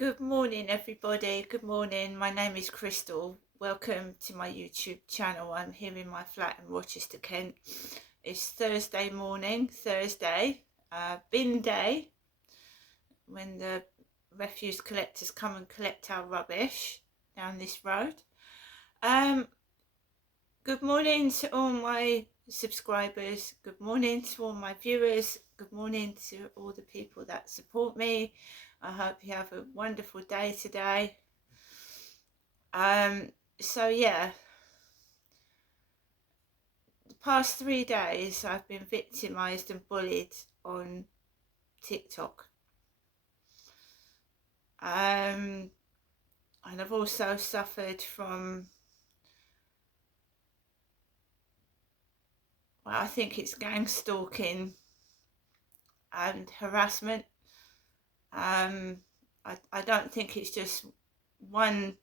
Good morning, everybody. Good morning. My name is Crystal. Welcome to my YouTube channel. I'm here in my flat in Rochester, Kent. It's Thursday morning, bin day, when the refuse collectors come and collect our rubbish down this road. Good morning to all my subscribers. Good morning to all my viewers. Good morning to all the people that support me. I hope you have a wonderful day today. So yeah, the past 3 days I've been victimized and bullied on TikTok. And I've also suffered from, well, I think it's gang stalking and harassment. I don't think it's just one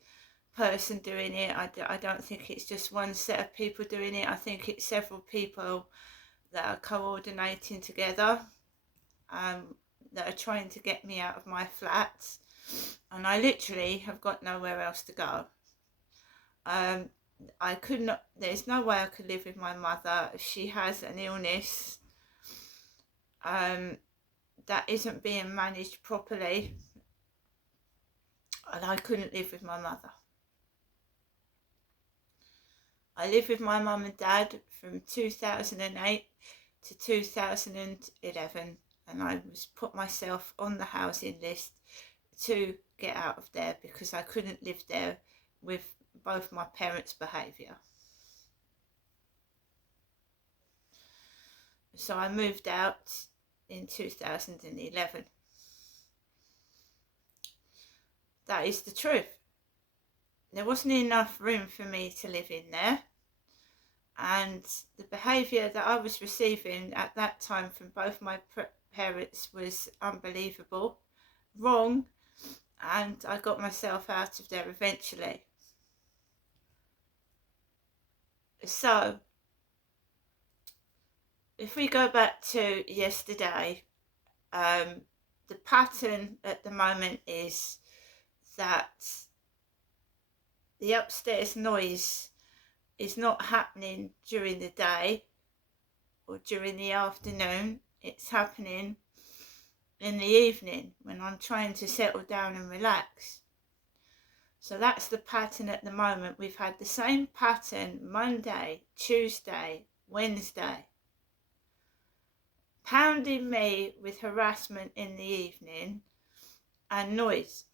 person doing it. I don't think it's just one set of people doing it. I think it's several people that are coordinating together, that are trying to get me out of my flat, and I literally have got nowhere else to go. I could not, there's no way I could live with my mother. She has an illness that isn't being managed properly, and I couldn't live with my mother. I lived with my mum and dad from 2008 to 2011, and I was put myself on the housing list to get out of there because I couldn't live there with both my parents' behaviour. So I moved out in 2011. That is the truth. There wasn't enough room for me to live in there, and the behaviour that I was receiving at that time from both my parents was unbelievable, wrong, and I got myself out of there eventually. So if we go back to yesterday, the pattern at the moment is that the upstairs noise is not happening during the day or during the afternoon. It's happening in the evening when I'm trying to settle down and relax. So that's the pattern at the moment. We've had the same pattern Monday, Tuesday, Wednesday, pounding me with harassment in the evening and noise.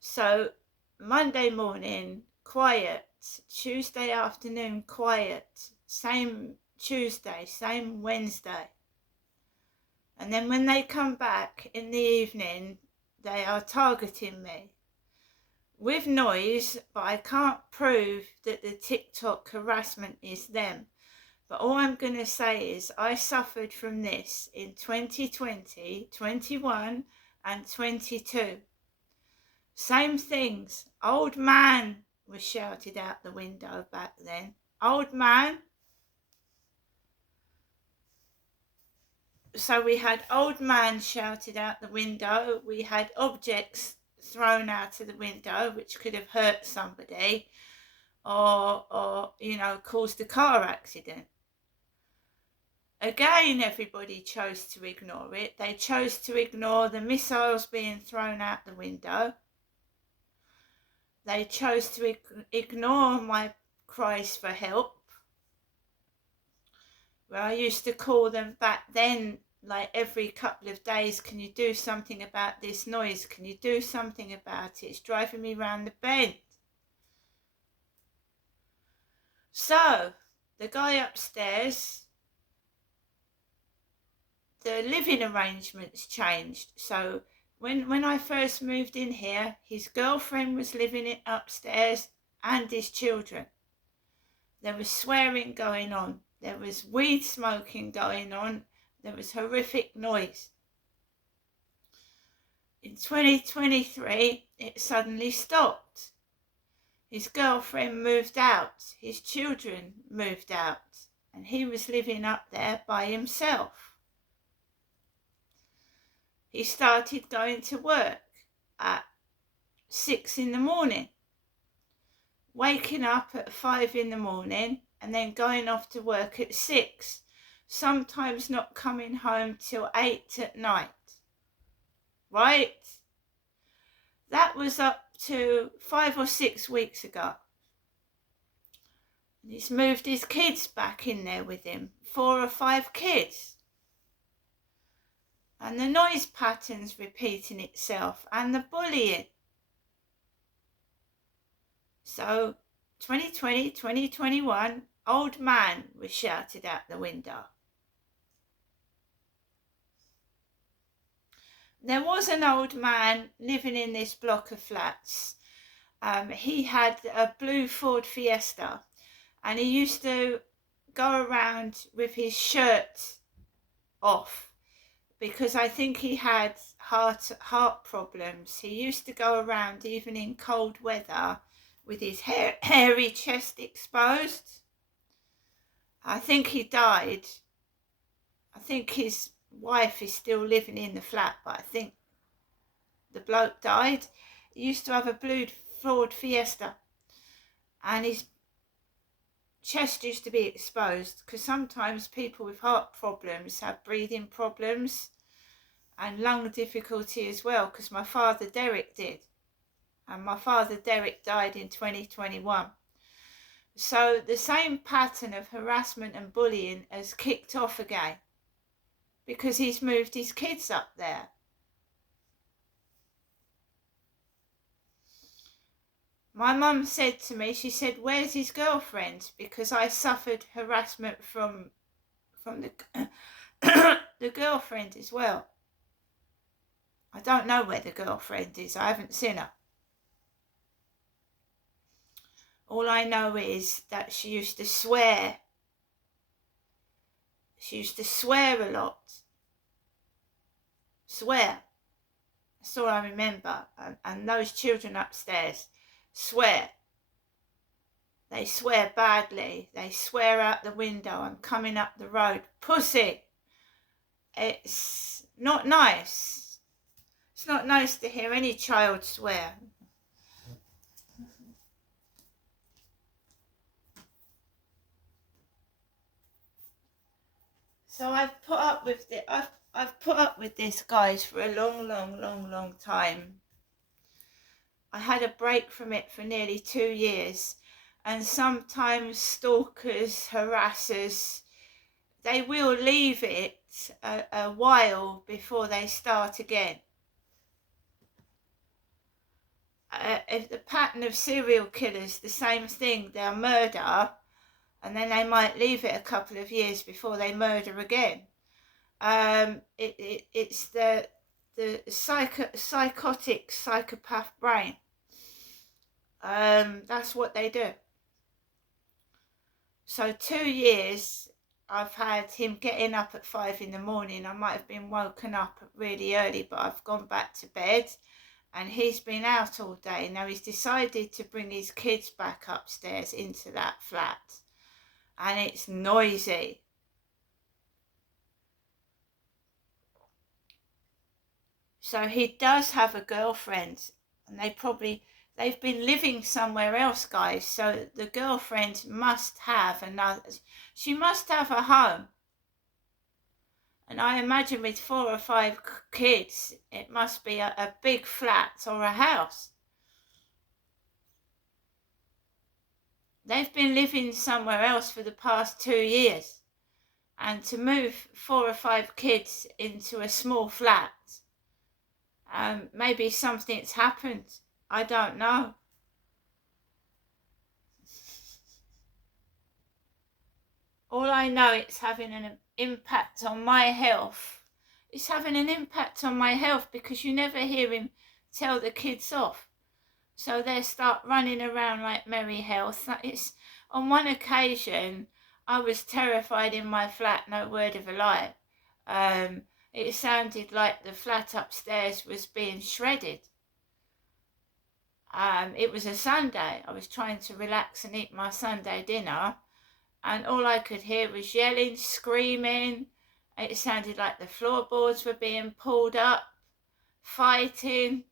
So Monday morning, quiet. Tuesday afternoon, quiet. Same Tuesday, same Wednesday. And then when they come back in the evening, they are targeting me with noise, but I can't prove that the TikTok harassment is them. But all I'm going to say is I suffered from this in 2020, 21 and 22. Same things. Old man was shouted out the window back then. Old man. So we had old man shouted out the window. We had objects thrown out of the window, which could have hurt somebody or caused a car accident. Again, everybody chose to ignore it. They chose to ignore the missiles being thrown out the window. They chose to ignore my cries for help, where I used to call them back then, like every couple of days, can you do something about this noise? Can you do something about it? It's driving me round the bend. So, the guy upstairs, the living arrangements changed. So, when I first moved in here, his girlfriend was living upstairs and his children. There was swearing going on. There was weed smoking going on. There was horrific noise. In 2023, it suddenly stopped. His girlfriend moved out. His children moved out. And he was living up there by himself. he started going to work at 6 in the morning, waking up at 5 in the morning and then going off to work at 6, sometimes not coming home till 8 at night. Right? That was up to 5 or 6 weeks ago. And he's moved his kids back in there with him, 4 or 5 kids. And the noise pattern's repeating itself and the bullying. So 2020, 2021, old man was shouted out the window. There was an old man living in this block of flats. He had a blue Ford Fiesta and he used to go around with his shirt off because I think he had heart problems. He used to go around even in cold weather with his hairy chest exposed. I think he died. I think his wife is still living in the flat, but I think the bloke died. He used to have a blue Ford Fiesta and his chest used to be exposed because sometimes people with heart problems have breathing problems and lung difficulty as well, because my father Derek did, and my father Derek died in 2021. So the same pattern of harassment and bullying has kicked off again because he's moved his kids up there. My mum said to me, she said, where's his girlfriend? Because I suffered harassment from the, the girlfriend as well. I don't know where the girlfriend is. I haven't seen her. All I know is that she used to swear. She used to swear a lot. Swear. That's all I remember. And those children upstairs swear. They swear badly. They swear out the window and coming up the road. Pussy. It's not nice. It's not nice to hear any child swear. So I've put up with it. I've put up with this, guys, for a long time. I had a break from it for nearly 2 years, and sometimes stalkers, harassers, they will leave it a while before they start again. If the pattern of serial killers, the same thing, they'll murder and then they might leave it a couple of years before they murder again. It's the psychotic psychopath brain. That's what they do. So 2 years I've had him getting up at 5 in the morning. I might have been woken up really early, but I've gone back to bed and he's been out all day. Now he's decided to bring his kids back upstairs into that flat and it's noisy. So he does have a girlfriend and they've been living somewhere else, guys. So the girlfriend must have she must have a home. And I imagine with 4 or 5 kids, it must be a big flat or a house. They've been living somewhere else for the past 2 years. And to move 4 or 5 kids into a small flat, maybe something's happened. I don't know. All I know, it's having an impact on my health. It's having an impact on my health because you never hear him tell the kids off. So they start running around like merry health. It's, on one occasion, I was terrified in my flat, no word of a lie. It sounded like the flat upstairs was being shredded. It was a Sunday. I was trying to relax and eat my Sunday dinner, and all I could hear was yelling, screaming. It sounded like the floorboards were being pulled up. fighting,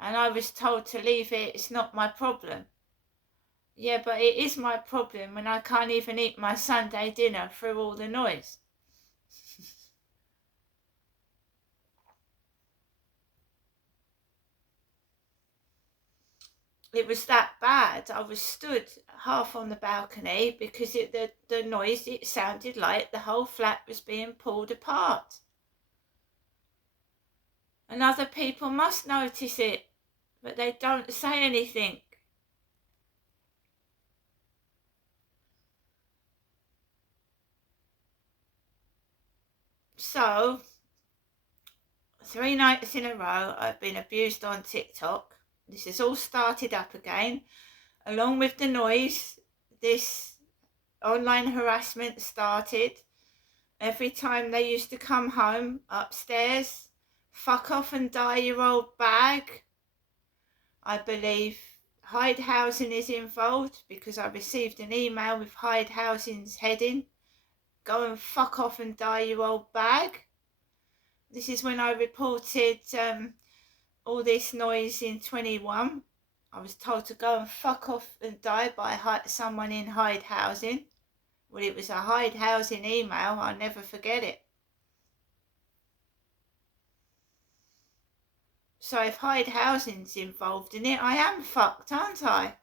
and I was told to leave it, it's not my problem. Yeah, but it is my problem when I can't even eat my Sunday dinner through all the noise. It was that bad. I was stood half on the balcony because the noise, it sounded like the whole flat was being pulled apart. And other people must notice it, but they don't say anything. So, 3 nights in a row, I've been abused on TikTok. This has all started up again. Along with the noise, this online harassment started. Every time they used to come home upstairs, fuck off and die, your old bag. I believe Hyde Housing is involved because I received an email with Hyde Housing's heading. Go and fuck off and die, you old bag. This is when I reported all this noise in 21. I was told to go and fuck off and die by someone in Hyde Housing. Well, it was a Hyde Housing email. I'll never forget it. So if Hyde Housing's involved in it, I am fucked, aren't I?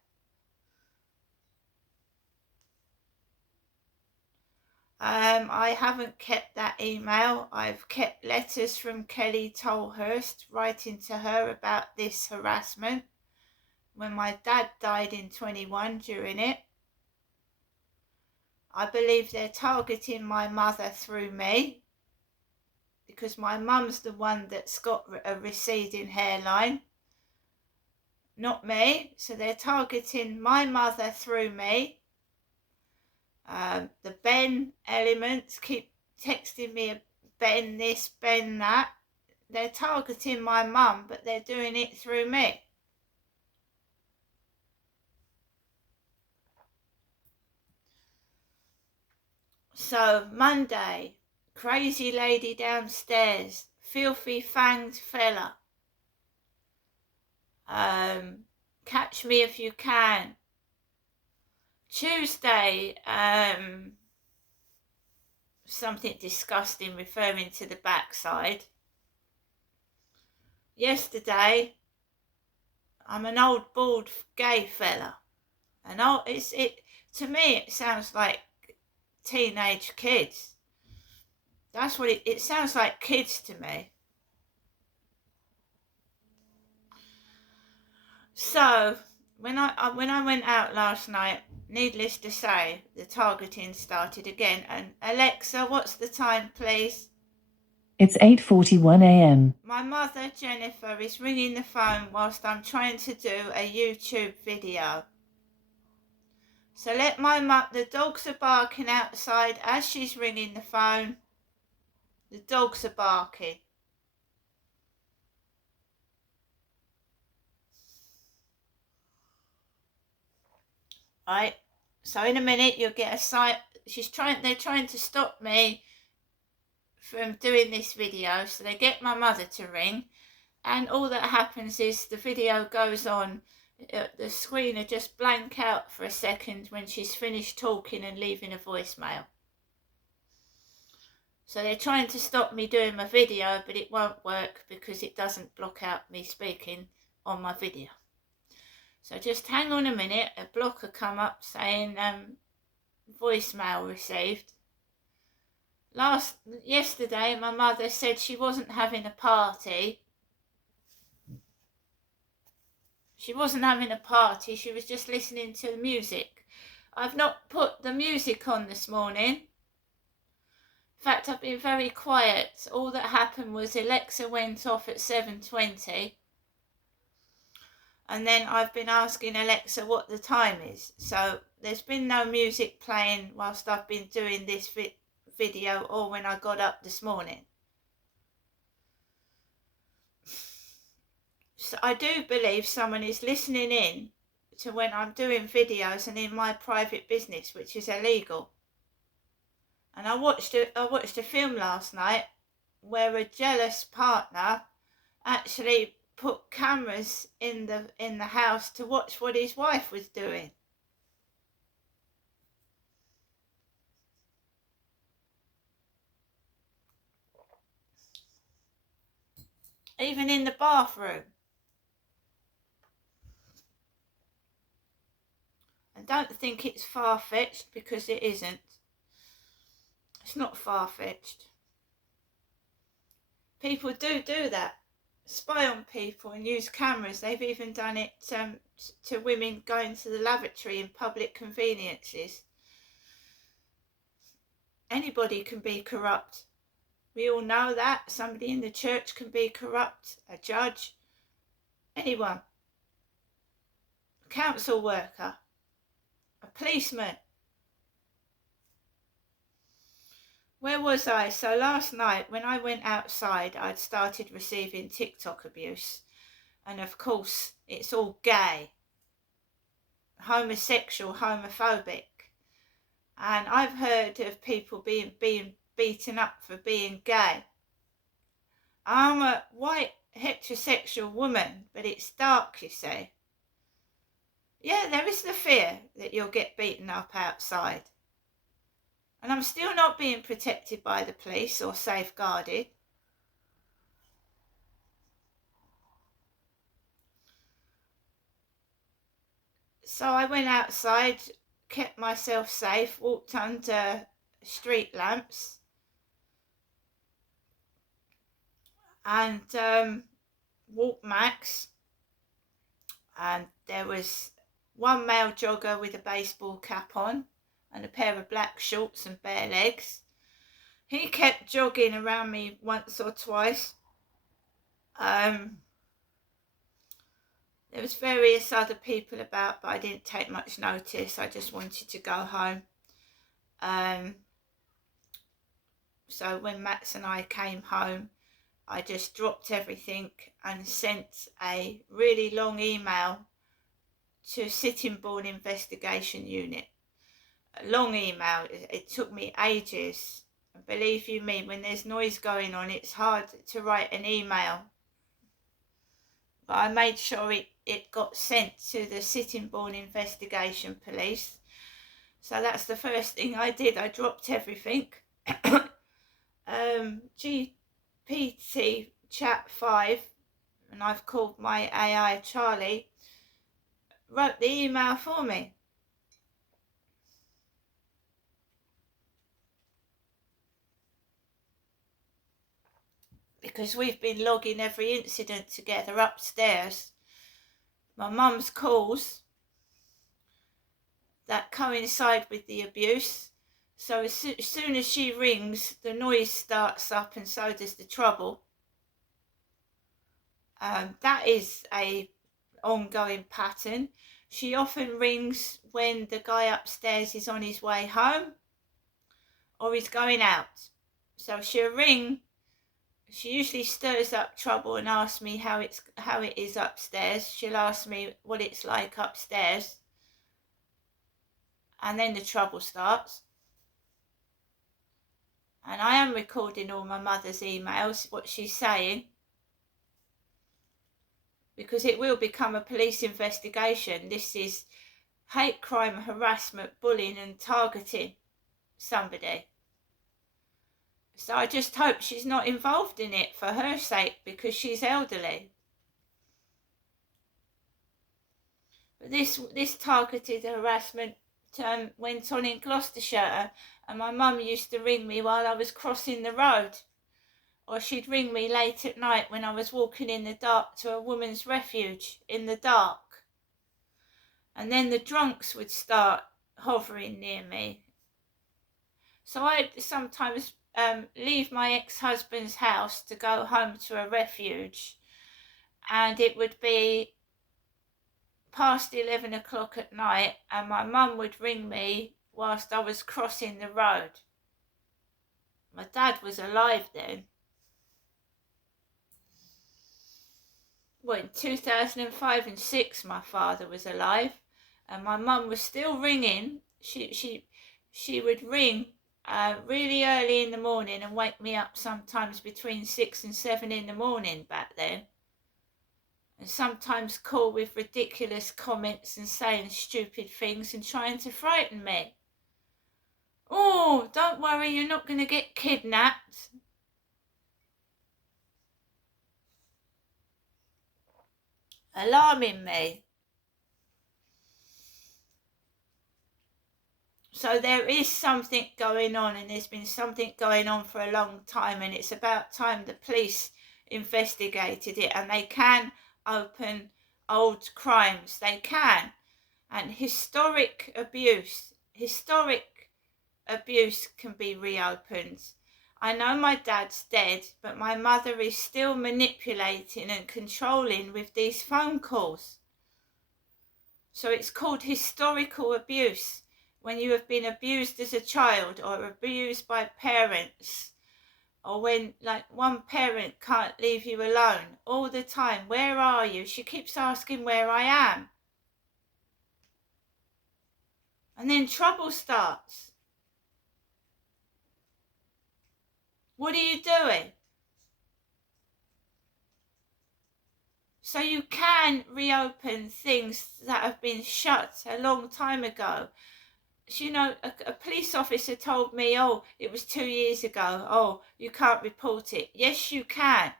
I haven't kept that email. I've kept letters from Kelly Tolhurst writing to her about this harassment when my dad died in 21 during it. I believe they're targeting my mother through me because my mum's the one that's got a receding hairline, not me. So they're targeting my mother through me. The Ben elements keep texting me Ben this, Ben that. They're targeting my mum, but they're doing it through me. So Monday, crazy lady downstairs, filthy fanged fella. Catch me if you can. Tuesday, something disgusting referring to the backside. Yesterday, I'm an old bald gay fella, and to me it sounds like teenage kids. That's what it sounds like, kids to me. So when I went out last night, needless to say, the targeting started again. And Alexa, what's the time, please? It's 8:41 a.m. My mother, Jennifer, is ringing the phone whilst I'm trying to do a YouTube video. So let my mum, the dogs are barking outside as she's ringing the phone. The dogs are barking. Right, so in a minute you'll get a sight. They're trying to stop me from doing this video, so they get my mother to ring, and all that happens is the video goes on. The screen will just blank out for a second when she's finished talking and leaving a voicemail. So they're trying to stop me doing my video, but it won't work because it doesn't block out me speaking on my video. So just hang on a minute, a block will come up saying voicemail received. Yesterday my mother said she wasn't having a party. She wasn't having a party, she was just listening to the music. I've not put the music on this morning. In fact, I've been very quiet. All that happened was Alexa went off at 7:20. And then I've been asking Alexa what the time is. So there's been no music playing whilst I've been doing this video or when I got up this morning. So I do believe someone is listening in to when I'm doing videos and in my private business, which is illegal. And I watched a film last night where a jealous partner actually put cameras in the house to watch what his wife was doing. Even in the bathroom. And don't think it's far-fetched, because it isn't. It's not far-fetched. People do that. Spy on people and use cameras. They've even done it to women going to the lavatory in public conveniences. Anybody can be corrupt. We all know that. Somebody in the church can be corrupt, a judge, anyone, a council worker, a policeman. Where was I? So last night when I went outside, I'd started receiving TikTok abuse. And of course, it's all gay, homosexual, homophobic. And I've heard of people being beaten up for being gay. I'm a white heterosexual woman, but it's dark, you see. Yeah, there is the fear that you'll get beaten up outside. And I'm still not being protected by the police or safeguarded. So I went outside, kept myself safe, walked under street lamps, and walked max. And there was one male jogger with a baseball cap on and a pair of black shorts and bare legs. He kept jogging around me once or twice. There was various other people about, but I didn't take much notice. I just wanted to go home. So when Max and I came home, I just dropped everything and sent a really long email to Sittingbourne Investigation Unit. A long email. It took me ages. Believe you me, when there's noise going on, it's hard to write an email. But I made sure it got sent to the Sittingbourne Investigation Police. So that's the first thing I did. I dropped everything. GPT Chat 5, and I've called my AI Charlie, wrote the email for me. Because we've been logging every incident together upstairs. My mum's calls that coincide with the abuse. So as soon as she rings, the noise starts up, and so does the trouble. That is a ongoing pattern. She often rings when the guy upstairs is on his way home or he's going out. So she'll ring. She usually stirs up trouble and asks me how it is upstairs. She'll ask me what it's like upstairs. And then the trouble starts. And I am recording all my mother's emails, what she's saying. Because it will become a police investigation. This is hate crime, harassment, bullying and targeting somebody. So I just hope she's not involved in it for her sake, because she's elderly. But this targeted harassment went on in Gloucestershire, and my mum used to ring me while I was crossing the road. Or she'd ring me late at night when I was walking in the dark to a woman's refuge in the dark. And then the drunks would start hovering near me. So I'd sometimes leave my ex-husband's house to go home to a refuge, and it would be past 11 o'clock at night, and my mum would ring me whilst I was crossing the road. My dad was alive then. Well, in 2005 and 6, my father was alive, and my mum was still ringing. She would ring really early in the morning and wake me up sometimes between 6 and 7 in the morning back then. and sometimes call with ridiculous comments and saying stupid things and trying to frighten me. Oh, don't worry, you're not going to get kidnapped. Alarming me. So there is something going on, and there's been something going on for a long time, and it's about time the police investigated it, and they can open old crimes. They can. And historic abuse can be reopened. I know my dad's dead, but my mother is still manipulating and controlling with these phone calls. So it's called historical abuse. When you have been abused as a child or abused by parents, or when like one parent can't leave you alone all the time. Where are you? She keeps asking where I am. And then trouble starts. What are you doing? So you can reopen things that have been shut a long time ago. You know, a police officer told me, oh, it was 2 years ago. Oh, you can't report it. Yes, you can.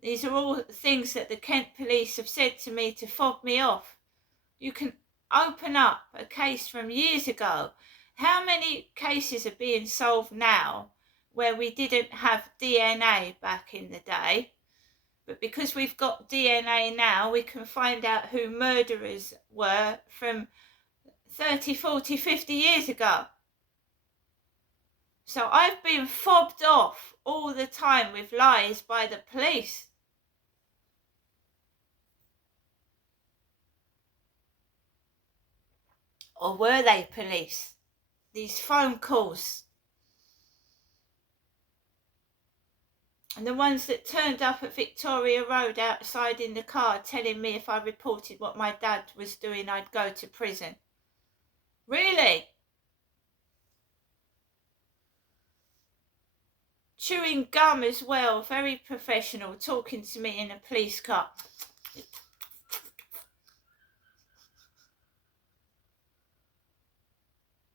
These are all things that the Kent police have said to me to fob me off. You can open up a case from years ago. How many cases are being solved now where we didn't have DNA back in the day? But because we've got DNA now, we can find out who murderers were from 30, 40, 50 years ago. So I've been fobbed off all the time with lies by the police. Or were they police? These phone calls. And the ones that turned up at Victoria Road outside in the car telling me if I reported what my dad was doing, I'd go to prison. Really? Chewing gum as well, very professional, talking to me in a police car.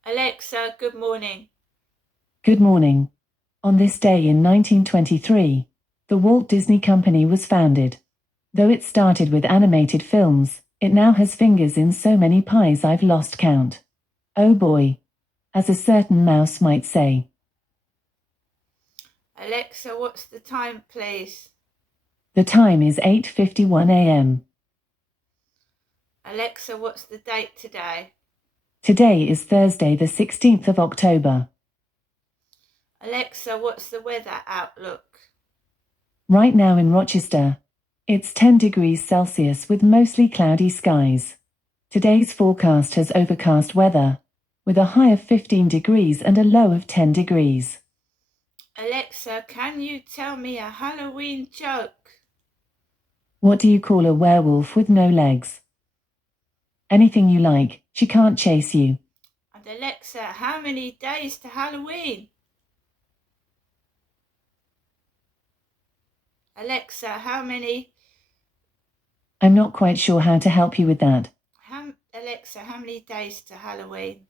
Alexa, good morning. Good morning. On this day in 1923, the Walt Disney Company was founded. Though it started with animated films, it now has fingers in so many pies I've lost count. Oh boy. As a certain mouse might say. Alexa, what's the time, please? The time is 8:51 a.m. Alexa, what's the date today? Today is Thursday, the 16th of October. Alexa, what's the weather outlook? Right now in Rochester, it's 10 degrees Celsius with mostly cloudy skies. Today's forecast has overcast weather, with a high of 15 degrees and a low of 10 degrees. Alexa, can you tell me a Halloween joke? What do you call a werewolf with no legs? Anything you like, she can't chase you. And Alexa, how many days to Halloween? Alexa, how many... I'm not quite sure how to help you with that. Alexa, how many days to Halloween?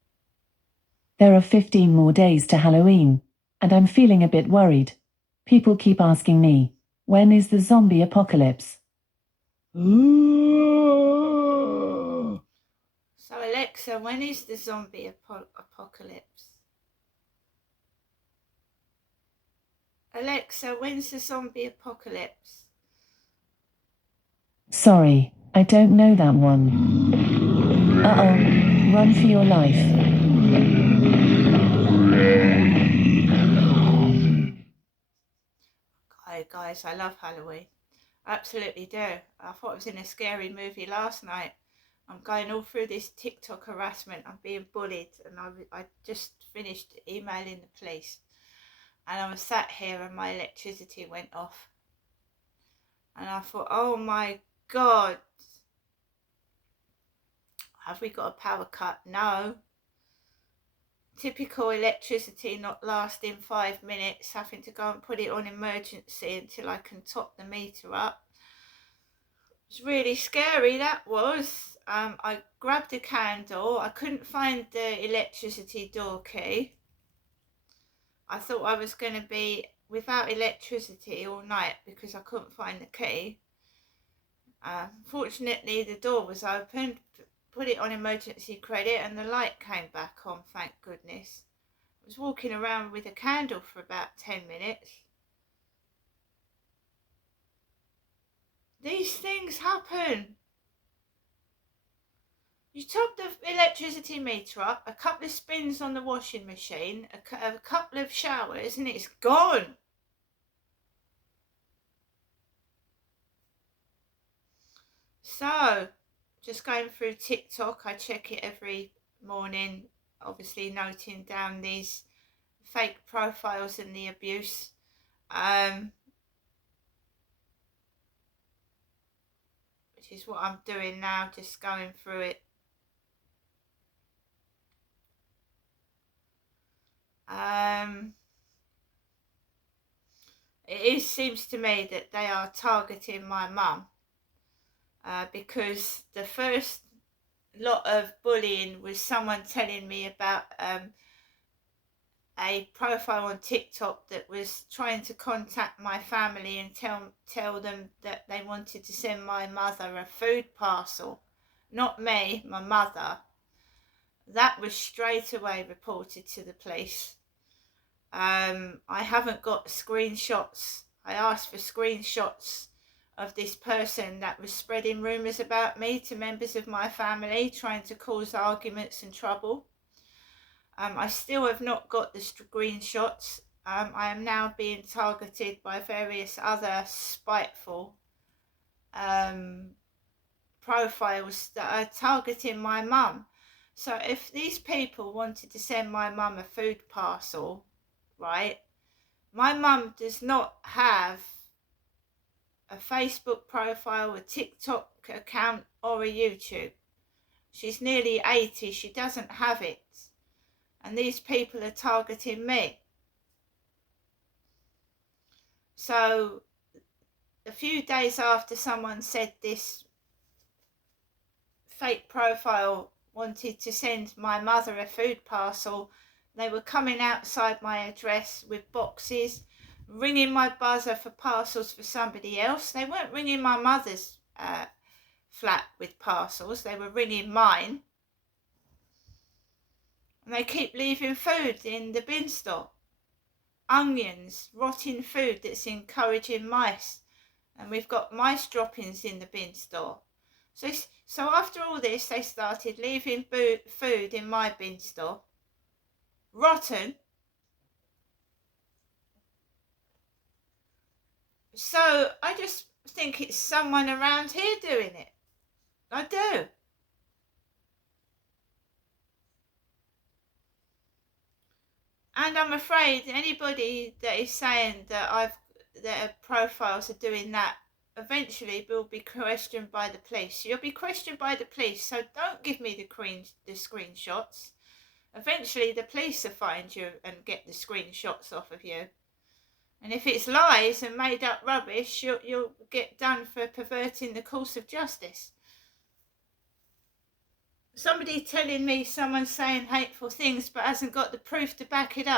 There are 15 more days to Halloween, and I'm feeling a bit worried. People keep asking me, when is the zombie apocalypse? So Alexa, when is the zombie apocalypse? Alexa, when's the zombie apocalypse? Sorry, I don't know that one. Uh-oh, run for your life. Hi guys, I love Halloween. I absolutely do. I thought I was in a scary movie last night. I'm going all through this TikTok harassment. I'm being bullied, and I just finished emailing the police. And I was sat here and my electricity went off. And I thought, oh my God. Have we got a power cut? No. Typical electricity not lasting 5 minutes, having to go and put it on emergency until I can top the meter up. was really scary, that was. I grabbed a candle. I couldn't find the electricity door key. I thought I was going to be without electricity all night because I couldn't find the key. Fortunately, the door was open. Put it on emergency credit and the light came back on, thank goodness. I was walking around with a candle for about 10 minutes. These things happen. You top the electricity meter up, a couple of spins on the washing machine, a couple of showers, and it's gone. So, just going through TikTok, I check it every morning, obviously noting down these fake profiles and the abuse. Which is what I'm doing now, just going through it. It seems to me that they are targeting my mum because the first lot of bullying was someone telling me about a profile on TikTok that was trying to contact my family and tell them that they wanted to send my mother a food parcel. Not me, my mother. That was straight away reported to the police. I haven't got screenshots. I asked for screenshots of this person that was spreading rumours about me to members of my family, trying to cause arguments and trouble. I still have not got the screenshots. I am now being targeted by various other spiteful profiles that are targeting my mum. So if these people wanted to send my mum a food parcel, right, my mum does not have a Facebook profile, a TikTok account, or a YouTube. She's nearly 80, she doesn't have it. And these people are targeting me. So a few days after someone said this fake profile wanted to send my mother a food parcel, they were coming outside my address with boxes, ringing my buzzer for parcels for somebody else. They weren't ringing my mother's flat with parcels, they were ringing mine. And they keep leaving food in the bin store. Onions, rotting food that's encouraging mice. And we've got mice droppings in the bin store. So after all this, they started leaving food in my bin store. Rotten. So I just think it's someone around here doing it. I do. And I'm afraid anybody that is saying that profiles are doing that eventually will be questioned by the police. You'll be questioned by the police, so don't give me the screenshots. Eventually the police will find you and get the screenshots off of you. And if it's lies and made up rubbish, you'll get done for perverting the course of justice. Somebody telling me someone's saying hateful things but hasn't got the proof to back it up.